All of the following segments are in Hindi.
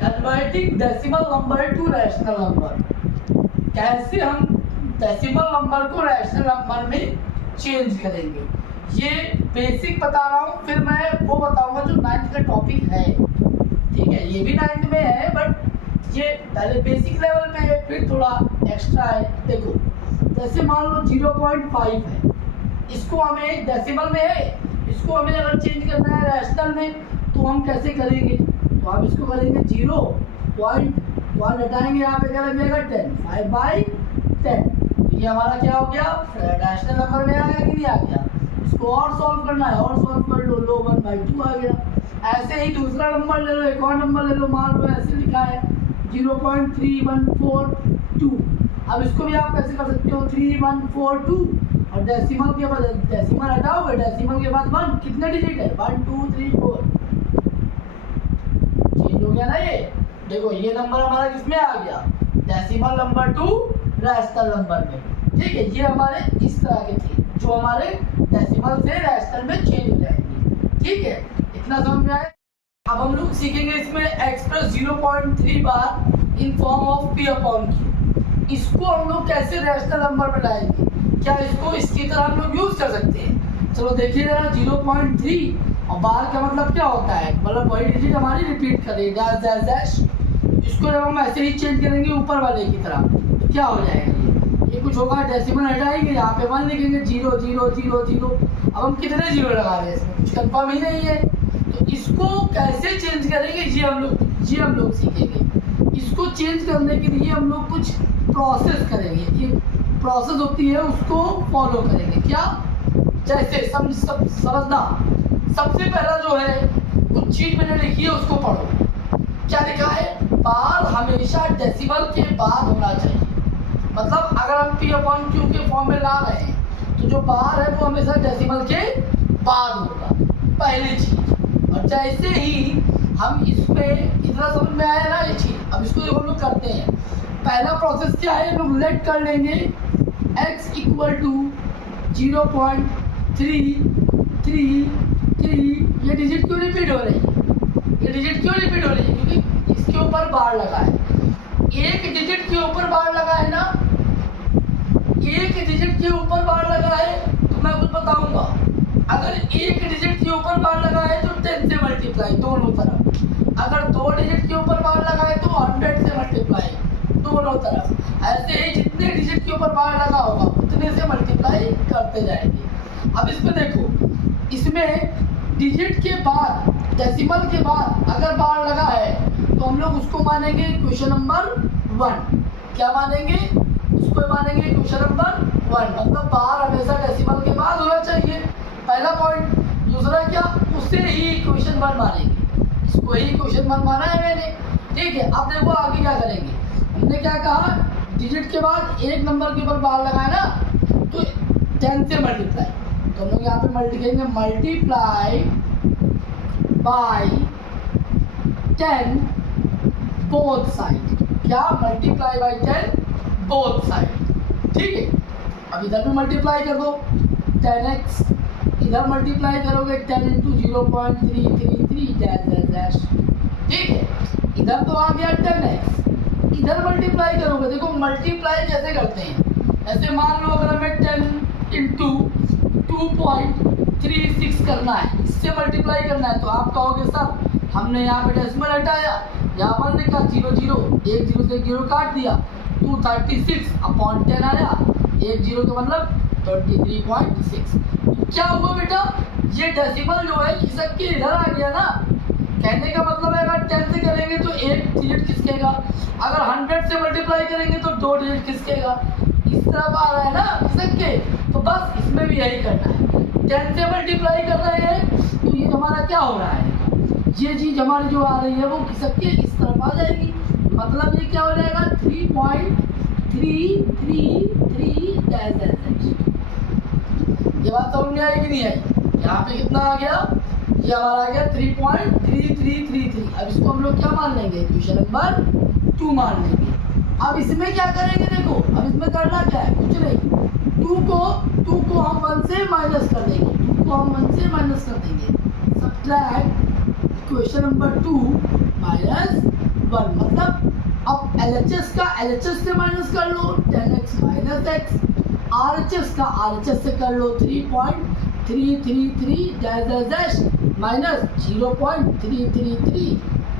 Converting decimal number two rational number, कैसे हम डेसिमल नंबर को रैशनल नंबर में चेंज करेंगे, ये बेसिक बता रहा हूँ। फिर मैं वो बताऊंगा जो 9th का टॉपिक है, ठीक है। ये भी 9th में है बट ये पहले बेसिक लेवल पे है, फिर थोड़ा एक्स्ट्रा है। देखो जैसे मान लो 0.5 है, इसको हमें डेसिमल में है, इसको हमें अगर चेंज करना है रैशनल में तो हम कैसे करेंगे, तो हम इसको करेंगे 0.1 हटाएंगे, यहाँ पे क्या लग जाएगा 10, 5/10। ये हमारा क्या हो गया, रैशनल नंबर में आ गया कि नहीं आ गया। इसको और सॉल्व करना है, और सॉल्व कर लो, 1/2 आ गया। ऐसे ही दूसरा नंबर ले लो, एक और नंबर ले लो, मान लो ऐसे लिखा है 0.3142। अब इसको भी आप कैसे कर सकते हो, 3142 और डेसिमल के बाद डेसिमल हटाओगे, डेसिमल के बाद 1, कितने डिजिट है 1 2 3 4, चेंज हो गया ना ये। देखो ये नंबर हमारा किसमें आ गया, decimal number two rational number में, ठीक है। ये हमारे इस तरह के थे जो हमारे डेसिमल से रैशनल में चेंज हो जाएंगे, ठीक है। इतना समझ में आया। अब हम लोग सीखेंगे इसमें express 0.3 bar in form of p/q। इसको हम लोग कैसे रैशनल नंबर में लाएंगे, क्या इसको इसकी तरह हम लोग यूज कर सकते हैं। चलो देखिए जरा, 0.3 और बार का मतलब क्या होता है, मतलब वही डिजिट हमारी रिपीट करें, डैश डैश डैश। इसको जब हम ऐसे ही चेंज करेंगे ऊपर वाले की तरह तो क्या हो जाएगा, ये कुछ होगा, डेसिमल हटाएंगे, यहाँ पे 1 लिखेंगे, 0 0 0 0। अब हम कितने जीरो लगा रहे हैं, इसमें कुछ कंफर्म ही नहीं है। तो इसको कैसे चेंज करेंगे ये हम लोग सीखेंगे। इसको चेंज करने के लिए हम लोग कुछ प्रोसेस करेंगे, ये प्रोसेस होती है उसको फॉलो करेंगे। क्या, जैसे समझना, सबसे पहला जो है कुछ चीज मैंने लिखी है उसको पढ़ो। क्या लिखा है, बार हमेशा डेसिमल के बाद होना चाहिए। मतलब अगर हम p/q के फॉर्म में ला रहे हैं तो जो बार है वो हमेशा डेसिमल के बाद होगा, पहली चीज। और जैसे ही हम इसमें इतना समझ में आया ना ये चीज, अब इसको हम लोग करते हैं। पहला प्रोसेस क्या है, हम लोग लेट कर लेंगे x = 0.333। ये डिजिट क्यों रिपीट हो रही है, ये डिजिट क्यों रिपीट हो रही है, क्योंकि इसके ऊपर बार लगा है। एक डिजिट के ऊपर बार लगा है ना, एक डिजिट के ऊपर बार लगा है तो मैं कुछ बताऊंगा। अगर एक डिजिट के ऊपर बार लगा है तो 10 से मल्टीप्लाई दोनों तरफ। अगर 2 डिजिट के ऊपर बार लगा है तो 100 से मल्टीप्लाई दोनों तरफ। ऐसे ही जितने डिजिट के ऊपर बार लगा होगा उतने से मल्टीप्लाई करते जाएंगे। अब इसमें देखो, इसमें डिजिट के बाद, डेसिमल के बाद अगर बार लगा है तो हम लोग उसको मानेंगे क्वेश्चन नंबर 1। क्या मानेंगे, उसको मानेंगे क्वेश्चन नंबर 1। मतलब बार हमेशा डेसिमल के बाद होना चाहिए, पहला पॉइंट। दूसरा क्या, उससे ही क्वेश्चन 1 मानेंगे, इसको ही क्वेश्चन 1 माना है मैंने, ठीक है। अब देखो आगे क्या करेंगे, हमने क्या कहा, डिजिट के बाद एक नंबर के ऊपर बार लगाए ना तो 10 से मल्टीप्लाई, तो हम लोग यहाँ पे multiply multiply by 10 both side. क्या, मल्टीप्लाई बाय 10 बोथ साइड, ठीक है। अब इधर भी मल्टीप्लाई कर दो, 10x, इधर मल्टीप्लाई करोगे 10 × 0.333 डैश डैश, ठीक है। इधर तो आ गया 10x, इधर मल्टीप्लाई करोगे। देखो मल्टीप्लाई कैसे करते हैं, ऐसे मान लो अगर हमें 10 × 2.36 करना है, इससे मल्टीप्लाई करना है, तो आप कहोगे सर हमने यहाँ पे डेसिमल हटाया, यहाँ 1 लिखा, 0 0, एक 0 से 0 काट दिया, 236/10 आया, एक 0 का मतलब 23.6। क्या हुआ बेटा, ये डेसिमल जो है खिसक के इधर आ गया ना। कहने का मतलब है अगर 10 से करेंगे तो एक डिजिट खिसकेगा, अगर 100 से मल्टीप्लाई करेंगे तो 2 डिजिट खिसकेगा। इस तरफ आ रहा है ना खिसक के, तो बस इसमें भी यही करना है। 10 से मल्टीप्लाई कर रहे हैं तो ये हमारा क्या हो रहा है, ये चीज हमारी जो आ रही है वो खिसक के इस तरफ आ जाएगी। मतलब ये क्या हो जाएगा, 3.333 डैश डैश। ये बात समझ में आई कि नहीं आई, यहाँ पे कितना आ गया, ये हमारा आ गया 3.3333। अब इसको हम लोग क्या मान लेंगे, क्वेश्चन नंबर 2 मान लेंगे। अब इसमें क्या करेंगे, देखो अब इसमें करना क्या है, कुछ नहीं, 2 को हम 1 से माइनस कर देंगे, 2 को हम 1 से माइनस कर देंगे। सब्ट्रैक्ट क्वेश्चन नंबर 2 - 1, मतलब अब LHS का LHS से माइनस कर लो 10x माइनस एक्स, RHS का RHS से कर लो 3.333 dash dash minus 0.333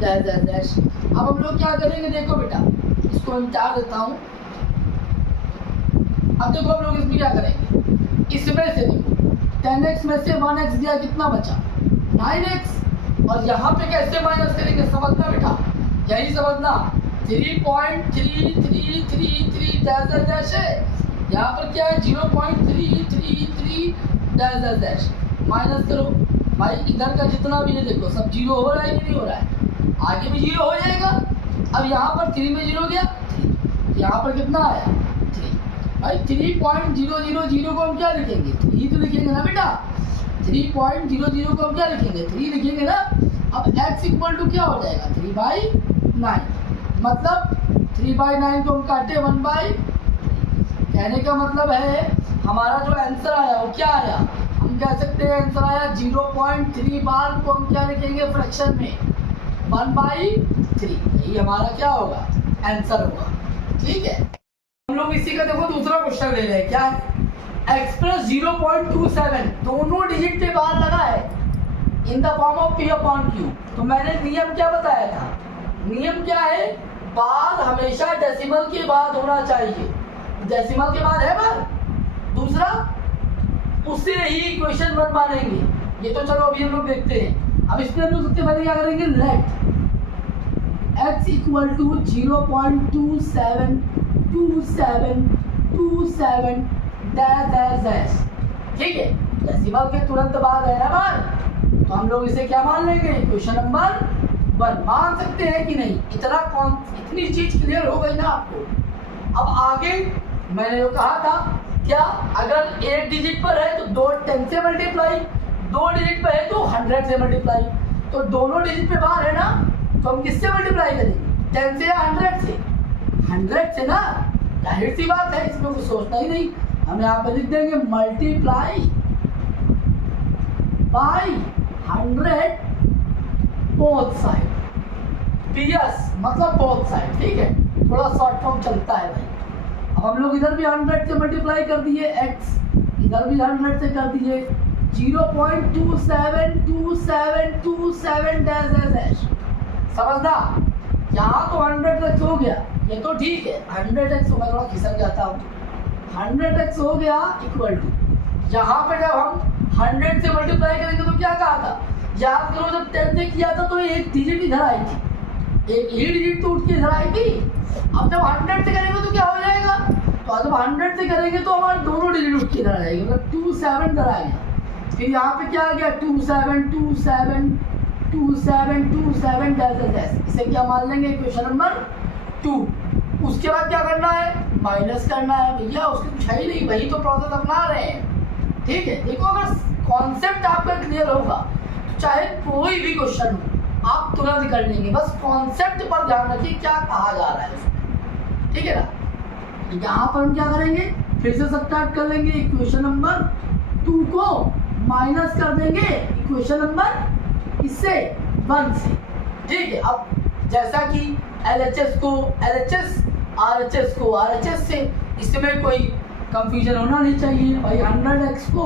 dash dash dash. अब हम लोग क्या करेंगे, देखो बेटा इसको मैं मिटा देता हूँ। अब देखो हम लोग इसमें क्या करेंगे, इसमें से देखो 10x में से 1x दिया, कितना बचा 9x, और यहाँ पे कैसे माइनस करेंगे समझना बेटा, यही समझना 3.3333 डैश डैश डैश है, यहाँ पर क्या है 0.333 डैश डैश डैश, माइनस करो भाई, इधर का जितना भी है देखो सब जीरो हो रहा है कि नहीं हो रहा है, आगे भी जीरो हो जाएगा। अब यहाँ पर 3 में जीरो गया 3, यहाँ पर कितना आया 3, भाई 3.000 को हम क्या लिखेंगे 3 तो लिखेंगे ना बेटा, 3.00 को हम क्या लिखेंगे 3 लिखेंगे ना। अब x इक्वल टू क्या हो जाएगा 3/9, मतलब 3/9 को हम काटे 1/, कहने का मतलब है हमारा जो आंसर आया वो क्या आया, हम कह सकते हैं आंसर आया 0.3 बार को हम क्या लिखेंगे फ्रैक्शन में 1/3, यही हमारा क्या होगा आंसर होगा। ठीक है, हम लोग इसी का देखो दूसरा क्वेश्चन ले रहे हैं, क्या है एक्सप्रेस 0.27 दोनों डिजिट पे बार लगा है in the form of p/q। तो मैंने नियम क्या बताया था, नियम क्या है, बार हमेशा डेसिमल के बाद होना चाहिए, डेसिमल के बाद है बार, दूसरा उससे ही इक्वेशन बन मानेंगे। ये तो चलो अभी हम लोग देखते हैं। अब इसमें हम लोग सबसे पहले क्या करेंगे, let x equal to 0.272727 dash dash dash, ठीक है, डेसिमल के तुरंत बाद है ना बार, तो हम लोग इसे क्या मान लेंगे क्वेश्चन नंबर 1 मान सकते हैं कि नहीं। इतनी चीज क्लियर हो गई ना आपको। अब आगे मैंने जो कहा था, क्या अगर एक डिजिट पर है तो 10 से मल्टीप्लाई, 2 डिजिट पर है तो 100 से मल्टीप्लाई, तो दोनों डिजिट पे बार है ना, तो हम किससे मल्टीप्लाई करेंगे 10 से या 100 से, 100 से ना, जाहिर सी बात है, इसमें कुछ सोचना ही नहीं। हम यहाँ पे लिख देंगे multiply by 100 both side, PS मतलब बोथ साइड, ठीक है, थोड़ा शॉर्ट फॉर्म चलता है भाई। अब हम लोग इधर भी 100 से मल्टीप्लाई कर दिए x, इधर भी 100 से कर दिए 0.272727 डैश डैश डैश, समझना। यहाँ तो 100x हो गया, ये तो ठीक है 100x, मैं थोड़ा खिसक जाता हूँ, 100x हो गया इक्वल टू, यहाँ पे जब हम 100 से मल्टीप्लाई करेंगे तो क्या कहा था, याद करो जब 10 से किया था तो एक डिजिट इधर आई थी, एक ही डिजिट तो उठ के इधर आएगी। अब जब 100 से करेंगे तो क्या हो जाएगा, तो जब 100 से करेंगे तो हमारे दोनों डिजिट उठ के इधर आएगी, मतलब 27 इधर आ गया, फिर यहाँ पे क्या आ गया 27272727 डैश डैश, इसे क्या मान लेंगे इक्वेशन नंबर 2। उसके बाद क्या करना है, माइनस करना है भैया, उसकी कुछ है ही नहीं, वही तो प्रोसेस अपना रहे हैं। ठीक है, देखो अगर कॉन्सेप्ट आपका क्लियर होगा तो चाहे कोई भी क्वेश्चन हो आप तुरंत कर लेंगे, बस कॉन्सेप्ट पर ध्यान रखिए क्या कहा जा रहा है उसमें, ठीक है ना। यहाँ पर हम क्या करेंगे, फिर से सब्ट्रैक्ट कर लेंगे, इक्वेशन नंबर 2 को माइनस कर देंगे इक्वेशन नंबर इससे 1 से, ठीक है। अब जैसा कि LHS को LHS, RHS को RHS से, इसमें कोई कंफ्यूजन होना नहीं चाहिए भाई। 100x को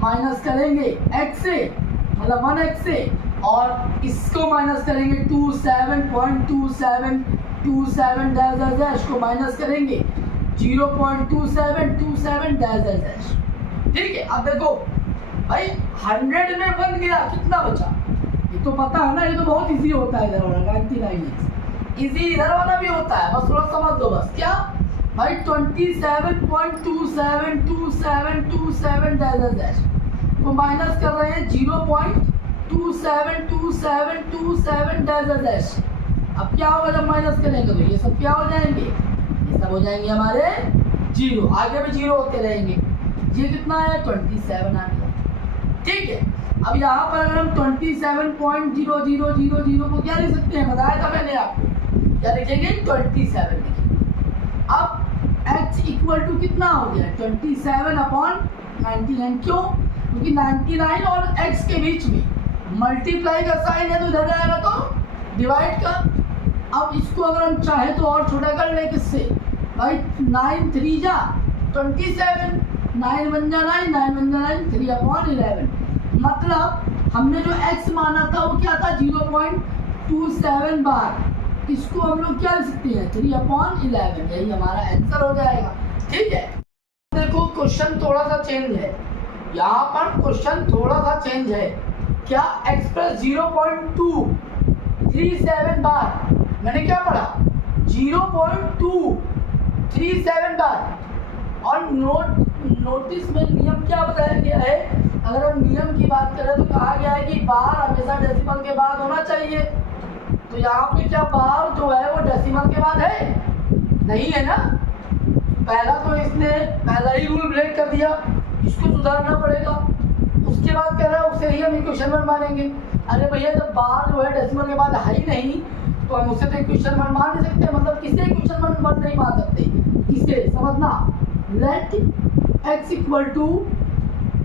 माइनस करेंगे x से, मतलब 1x से, और इसको माइनस करेंगे 27.2727 डैश डैश को माइनस करेंगे 0.2727 डैश डैश, ठीक है। अब देखो भाई 100 में 1 गिरा, कितना बचा, ये तो पता है ना, ये तो बहुत इजी होता है इधर वाला 99x, इजी इधर वाला भी होता है, बस थोड़ा समझ दो बस। क्या भाई 27.272727 डैश डैश को माइनस कर रहे हैं 0.272727 डैश डैश। अब क्या होगा जब माइनस करेंगे तो ये सब क्या हो जाएंगे, ये सब हो जाएंगे हमारे 0, आगे भी 0 होते रहेंगे। ये कितना है 27 आ गया, ठीक है। अब यहाँ पर अगर हम 27.0000 को क्या लिख सकते हैं, बताया था मैंने आपको, क्या लिखेंगे 27 लिखेंगे। अब h इक्वल टू कितना हो गया 27/99, क्यों, क्योंकि 99 और x के बीच में मल्टीप्लाई का साइन है तो इधर आएगा तो डिवाइड का। अब अगर हम चाहे तो और छोटा कर ले, किससे भाई, 9 3 जा 27, 9 1 जा 9, 9 1 जा 9, 3/11। मतलब हमने जो x माना था वो क्या था, 0.27 बार। इसको हम लोग क्या लिख सकते हैं, 3/11, यही हमारा आंसर हो जाएगा। ठीक है, देखो क्वेश्चन थोड़ा सा चेंज है, यहाँ पर क्वेश्चन थोड़ा सा चेंज है। क्या x प्लस 0.237 बार, मैंने क्या पढ़ा 0.237 बार। और नोटिस में नियम क्या बताया गया है, अगर हम नियम की बात करें तो कहा गया है कि बार हमेशा डेसिमल के बाद होना चाहिए। तो यहाँ पे क्या बार जो है वो डेसिमल के बाद है, नहीं है ना। पहला तो इसने पहला ही रूल ब्रेक कर दिया, इसको सुधारना पड़ेगा। उसके बाद कह रहा है उसे ही हम इक्वेशन वन मानेंगे। अरे भैया जब बार जो है डेसिमल के बाद है ही नहीं तो हम उससे तो इक्वेशन वन मान नहीं सकते, मतलब किसे इक्वेशन वन नहीं मान सकते, इसे समझना। लेट x इक्वल टू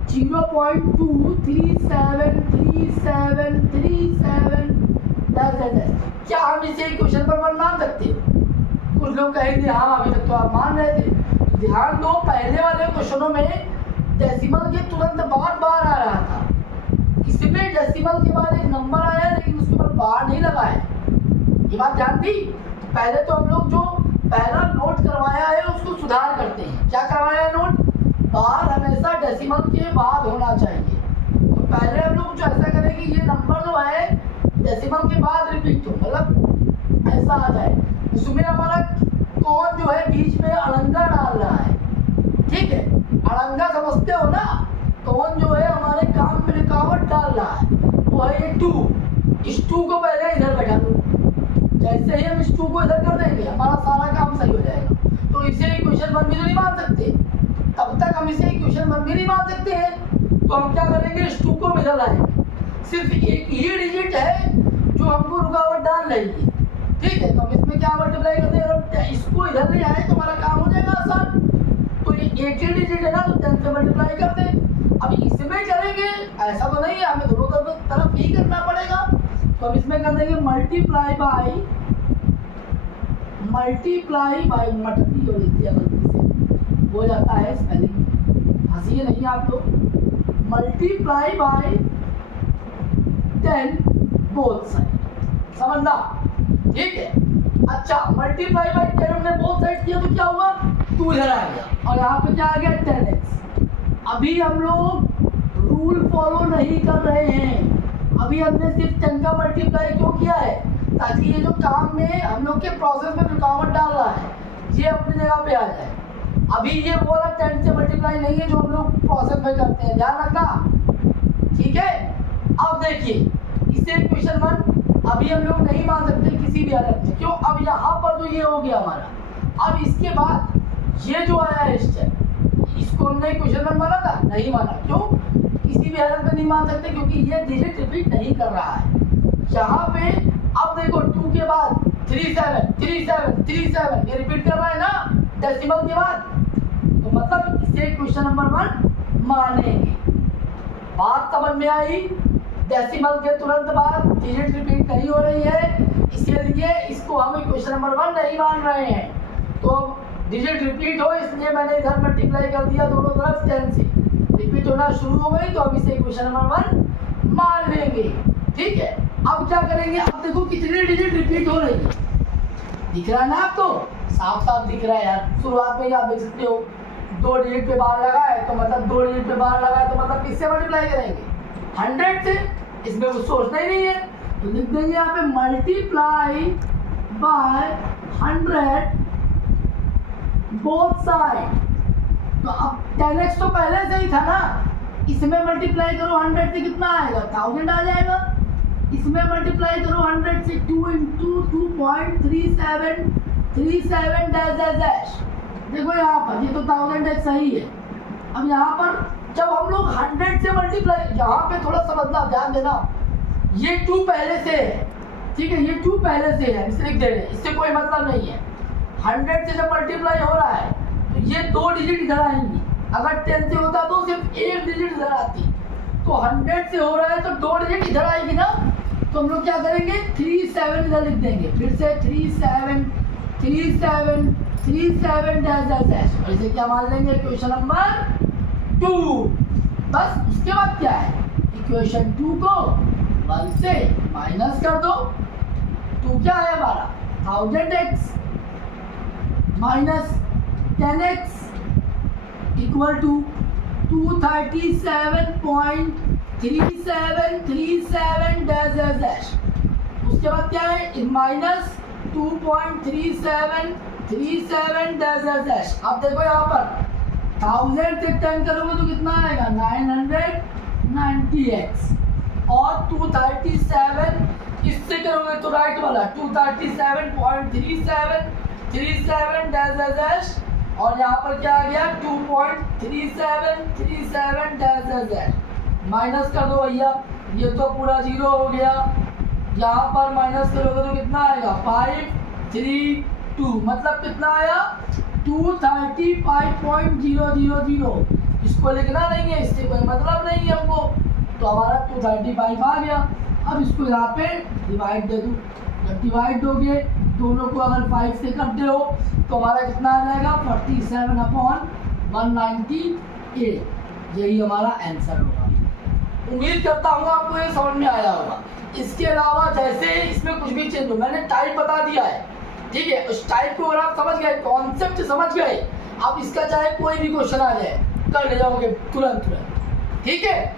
0.2373737 क्या हम इसे इक्वेशन पर वन मान सकते हो? कुछ लोग कहेंगे हाँ अभी तक तो आप मान रहे थे। ध्यान दो, पहले वाले क्वेश्चनों में डेसिमल के तुरंत बाद बार आ रहा था, इसमें डेसिमल के बाद एक नंबर आया लेकिन उसके ऊपर बार नहीं लगा है। ये बात ध्यान दी। पहले तो हम लोग जो पहला नोट करवाया है उसको सुधार करते हैं। क्या करवाया है नोट, बार हमेशा डेसिमल के बाद होना चाहिए। तो पहले हम लोग जो ऐसा करें कि ये नंबर जो है डेसिमल के बाद रिपीट हो, मतलब ऐसा आ जाए। उसमें हमारा कौन जो है बीच में अड़ंगा डाल रहा है, ठीक है, अड़ंगा समझते हो ना, कौन जो है हमारे काम में रुकावट डाल रहा है वो है ये 2। इस 2 को पहले इधर बैठा दो, जैसे ही हम इस 2 को इधर कर देंगे हमारा सारा काम सही हो जाएगा। तो इसे इक्वेशन वन भी तो नहीं मान सकते, तब तक हम इसे इक्वेशन वन भी नहीं मान सकते हैं। तो हम क्या करेंगे, इस 2 को इधर लाएंगे। सिर्फ एक ही डिजिट है जो हमको रुकावट डाल रही है, ठीक है। तो हम इसमें क्या मल्टीप्लाई करते हैं, इसको इधर ले आए तो हमारा काम हो जाएगा आसान। तो ये एक ही डिजिट है ना, तो 10 से मल्टीप्लाई कर दें। अब इसमें करेंगे ऐसा तो नहीं है, हमें दोनों तरफ ही करना पड़ेगा। तो हम इसमें कर देंगे मल्टीप्लाई बाय मल्टी हो लिखती है गलती से, हो जाता है स्पेलिंग, हंसिए नहीं आप लोग। मल्टीप्लाई बाय 10 बोथ साइड, समझना, ठीक है। अच्छा, मल्टीप्लाई बाय 10 हमने बोथ साइड किया तो क्या हुआ, 2 इधर आ गया और यहाँ पे क्या आ गया 10x। अभी हम लोग रूल फॉलो नहीं कर रहे हैं, अभी हमने सिर्फ 10 का मल्टीप्लाई क्यों किया है, ताकि ये जो काम में हम लोग के प्रोसेस में रुकावट डाल रहा है ये अपनी जगह पे आ जाए। अभी ये वो वाला 10 से मल्टीप्लाई नहीं है जो हम लोग प्रोसेस में करते हैं, ध्यान रखना, ठीक है। अब देखिए इसे इक्वेशन वन अभी हम लोग नहीं मान सकते किसी भी हालत में, क्यों, अब यहाँ पर तो ये हो गया हमारा। अब इसके बाद ये जो आया है स्टेप, इसको हमने इक्वेशन वन माना था, नहीं माना, क्यों, किसी भी हालत में नहीं मान सकते क्योंकि ये डिजिट रिपीट नहीं कर रहा है यहाँ पे। अब देखो 2 के बाद 37 ये रिपीट कर रहा है ना डेसिमल के बाद, तो मतलब इसे क्वेश्चन नंबर 1 मानेंगे। बात समझ में आई, डेसिमल के तुरंत बाद डिजिट रिपीट नहीं हो रही है, इसलिए इसको हम क्वेश्चन नंबर 1 नहीं मान रहे हैं। तो डिजिट रिपीट हो इसलिए मैंने इधर मल्टीप्लाई कर दिया दोनों तरफ 10 से, रिपीट होना शुरू हो गई तो हम इसे क्वेश्चन नंबर 1 मान लेंगे, ठीक है। अब क्या करेंगे, अब देखो कितनी डिजिट रिपीट हो रही है, दिख रहा है ना आपको, साफ साफ दिख रहा है यार। शुरुआत में आप देख सकते हो 2 डिजिट पे बार लगा है तो मतलब 2 डिजिट पे बार लगा है तो मतलब किससे मल्टीप्लाई करेंगे, 100 से, इसमें कुछ सोचना ही नहीं है। तो लिख देंगे यहाँ पे मल्टीप्लाई बाय 100 बोथ साइड। तो अब 10x तो पहले से ही था ना, इसमें मल्टीप्लाई करो 100 से कितना आएगा, 1000 आ जाएगा। इसमें मल्टीप्लाई करो 100 से 2 × 2.3737 डैश। देखो यहाँ पर ये तो 1000x सही है। अब यहाँ पर जब हम लोग 100 से मल्टीप्लाई, यहाँ पे थोड़ा समझना, ध्यान देना, ये 2 पहले से है, ठीक है, ये 2 पहले से है, इसे लिख दे रहे हैं, इससे कोई मतलब नहीं है। 100 से जब मल्टीप्लाई हो रहा है तो ये 2 डिजिट इधर आएंगी, अगर 10 से होता तो सिर्फ 1 डिजिट इधर आती, तो 100 से हो रहा है तो 2 डिजिट इधर आएगी ना, तो हम लोग क्या करेंगे 37 इधर लिख देंगे, फिर से 37 डैश डैश डैश, और इसे क्या मान लेंगे इक्वेशन नंबर 2। बस उसके बाद क्या है, इक्वेशन 2 को 1 से माइनस कर दो। 2 क्या है हमारा 1000x minus 10x equal to 237.3737 dash dash dash. उसके बाद क्या है माइनस 2.3737 डैश डैश डैश। अब देखो यहाँ पर 1000 से 10 करोगे तो कितना आएगा 990x, और 237 इससे करोगे तो राइट वाला 237.3737 डैश डैश डैश, और यहाँ पर क्या आ गया 2.3737 डैश डैश डैश। माइनस कर दो भैया, ये तो पूरा जीरो हो गया, यहाँ पर माइनस करोगे तो कितना आएगा 532, मतलब कितना आया 235.000। इसको लिखना नहीं है, इससे कोई मतलब नहीं है हमको, तो हमारा 235 आ गया। अब इसको यहाँ पे डिवाइड दे दूँ, जब डिवाइड दोगे दोनों को अगर 5 से करते हो तो हमारा कितना आ जाएगा 47/198। यही हमारा आंसर होगा। उम्मीद करता हूँ आपको ये समझ में आया होगा। इसके अलावा जैसे इसमें कुछ भी चेंज हो, मैंने टाइप बता दिया है, ठीक है। उस टाइप को अगर आप समझ गए, कॉन्सेप्ट समझ गए, आप इसका चाहे कोई भी क्वेश्चन आ जाए कर ले जाओगे तुरंत, ठीक है।